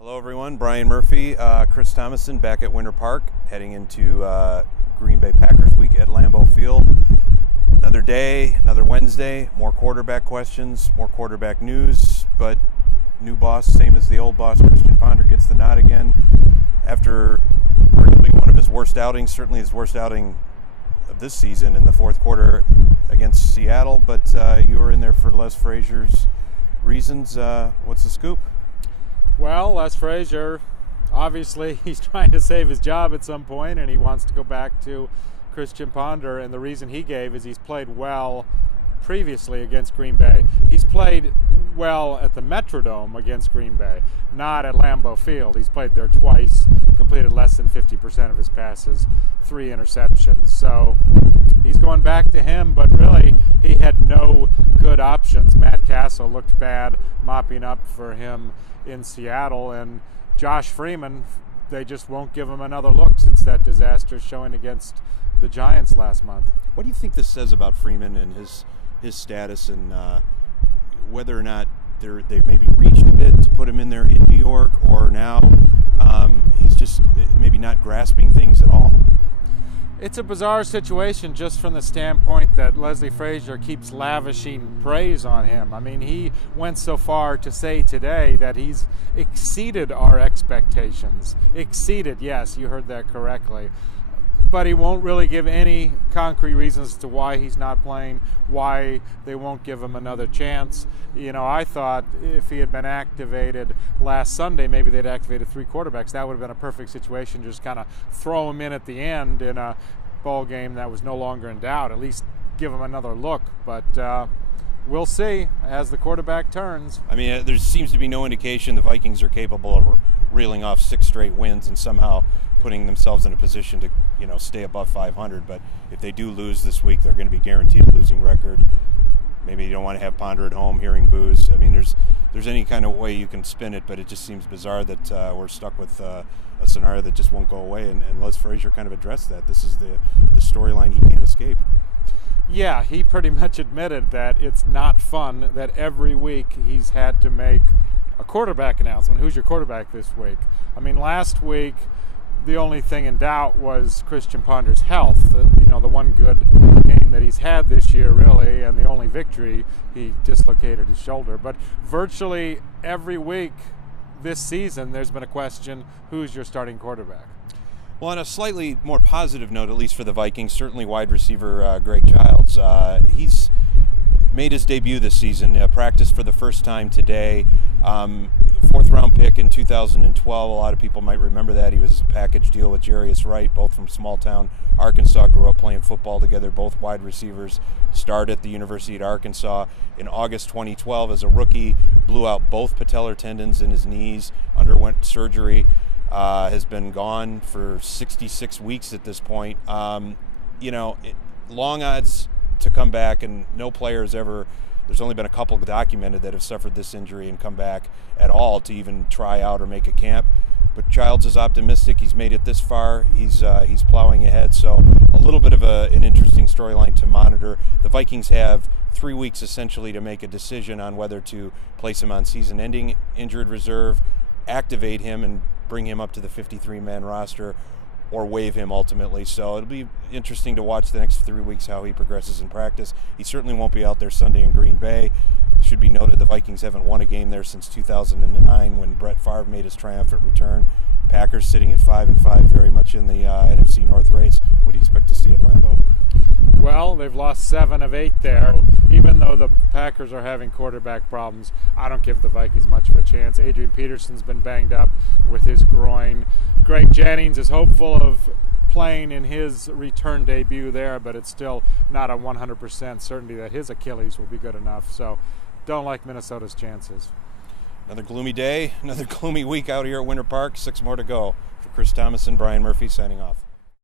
Hello everyone, Brian Murphy, Chris Thomason back at Winter Park, heading into Green Bay Packers week at Lambeau Field. Another day, another Wednesday, more quarterback questions, more quarterback news, but new boss, same as the old boss, Christian Ponder gets the nod again. After arguably one of his worst outings, certainly his worst outing of this season in the fourth quarter against Seattle, but you were in there for Les Frazier's reasons. What's the scoop? Well, Les Frazier, obviously he's trying to save his job at some point, and he wants to go back to Christian Ponder, and the reason he gave is he's played well previously against Green Bay. He's played well at the Metrodome against Green Bay, not at Lambeau Field. He's played there twice, completed less than 50% of his passes, 3 interceptions. So he's going back to him, but really he had no good options. Matt Castle looked bad mopping up for him in Seattle, and Josh Freeman, they just won't give him another look since that disaster showing against the Giants last month. What do you think this says about Freeman and his status, and whether or not they maybe reached a bit to put him in there in New York, or now he's just maybe not grasping things at all? It's a bizarre situation just from the standpoint that Leslie Frazier keeps lavishing praise on him. I mean, he went so far to say today that he's exceeded our expectations. Exceeded, yes, you heard that correctly. But he won't really give any concrete reasons as to why he's not playing, why they won't give him another chance. You know, I thought if he had been activated last Sunday, maybe they'd activated 3 quarterbacks. That would have been a perfect situation, just kind of throw him in at the end in a ball game that was no longer in doubt, at least give him another look. But we'll see as the quarterback turns. I mean, there seems to be no indication the Vikings are capable of reeling off 6 straight wins and somehow putting themselves in a position to, stay above 500. But if they do lose this week, they're going to be guaranteed a losing record. Maybe you don't want to have Ponder at home hearing boos. I mean, there's any kind of way you can spin it, but it just seems bizarre that we're stuck with a scenario that just won't go away. And Les Frazier kind of addressed that. This is the storyline he can't escape. Yeah, he pretty much admitted that it's not fun, that every week he's had to make a quarterback announcement. Who's your quarterback this week? I mean, last week the only thing in doubt was Christian Ponder's health. The one good game that he's had this year, really, and the only victory, he dislocated his shoulder. But virtually every week this season, there's been a question, who's your starting quarterback? Well, on a slightly more positive note, at least for the Vikings, certainly wide receiver Greg Childs. He's made his debut this season, practiced for the first time today. 4th round pick in 2012. A lot of people might remember that. He was a package deal with Jarius Wright, both from small town Arkansas, grew up playing football together, both wide receivers, started at the University of Arkansas. In August 2012, as a rookie, blew out both patellar tendons in his knees, underwent surgery, has been gone for 66 weeks at this point. Long odds to come back, and no player has ever, there's only been a couple documented that have suffered this injury and come back at all to even try out or make a camp. But Childs is optimistic. He's made it this far. He's plowing ahead. So a little bit of an interesting storyline to monitor. The Vikings have 3 weeks essentially to make a decision on whether to place him on season-ending injured reserve, activate him and bring him up to the 53-man roster, or waive him ultimately. So it'll be interesting to watch the next 3 weeks how he progresses in practice. He certainly won't be out there Sunday in Green Bay. It should be noted the Vikings haven't won a game there since 2009 when Brett Favre made his triumphant return. Packers sitting at 5-5, very much in the NFC North race. What do you expect to see at Lambeau? Well, they've lost 7 of 8 there. Even though the Packers are having quarterback problems, I don't give the Vikings much of a chance. Adrian Peterson's been banged up with his groin. Greg Jennings is hopeful of playing in his return debut there, but it's still not a 100% certainty that his Achilles will be good enough. So don't like Minnesota's chances. Another gloomy day, another gloomy week out here at Winter Park. 6 more to go. For Chris Thomason, Brian Murphy signing off.